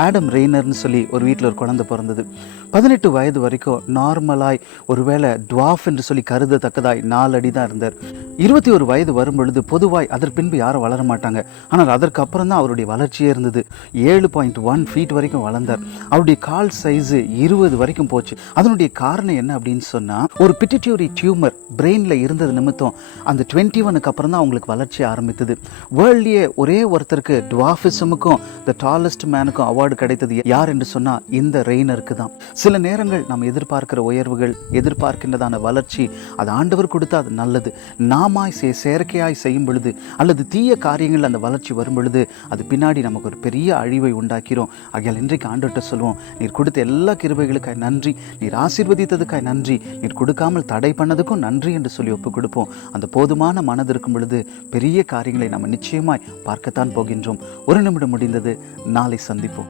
Adam ரெய்னர்னு சொல்லி ஒரு வீட்டில் ஒரு குழந்தை பிறந்தது. 18 வயது வரைக்கும் நார்மலாய், ஒருவேளை டுவாஃப் என்று சொல்லி கருதத்தக்கதாய் 4 அடி தான் இருந்தார். 21 வயது வரும் பொழுது பொதுவாய் அதற்கு பின்பு யாரும் வளர மாட்டாங்க. ஆனால் அதற்கு அப்புறம் தான் அவருடைய வளர்ச்சியே இருந்தது. 7.1 ஃபீட் வரைக்கும் வளர்ந்தார். அவருடைய கால் சைஸு 20 வரைக்கும் போச்சு. அதனுடைய காரணம் என்ன அப்படின்னு சொன்னால், ஒரு பிட்டிட்யூரி டியூமர் பிரெயினில் இருந்தது நிமித்தம் அந்த 21க்கு அப்புறம் தான் அவங்களுக்கு வளர்ச்சி ஆரம்பித்தது. வேர்ல்ட்லேயே ஒரே ஒருத்தருக்கு டுவாஃபிசமுக்கும் த டாலஸ்ட் மேனுக்கும் அவார்டு கிடைத்தது யார் என்று சொன்னா இந்த ரெய்னருக்கு தான். சில நேரங்கள் நாம் எதிர்பார்க்கிற உயர்வுகள், எதிர்பார்க்கின்றதான வளர்ச்சி, அது ஆண்டவர் கொடுத்தா அது நல்லது. நாமாய் செயற்கையாய் செய்யும் பொழுது அல்லது தீய காரியங்கள் அந்த வளர்ச்சி வரும் பொழுது அது பின்னாடி நமக்கு ஒரு பெரிய அழிவை உண்டாக்கிறோம். ஆகையால் இன்றைக்கு ஆண்டவர்கிட்ட சொல்லுவோம், நீர் கொடுத்த எல்லா கிருபைகளுக்காய் நன்றி, நீர் ஆசீர்வதித்ததுக்காய் நன்றி, நீர் கொடுக்காமல் தடை பண்ணதுக்கும் நன்றி என்று சொல்லி ஒப்புக் கொடுப்போம். அந்த போதுமான மனது இருக்கும் பொழுது பெரிய காரியங்களை நம்ம நிச்சயமாய் பார்க்கத்தான் போகின்றோம். ஒரு நிமிடம் முடிந்தது. நாளை சந்திப்போம்.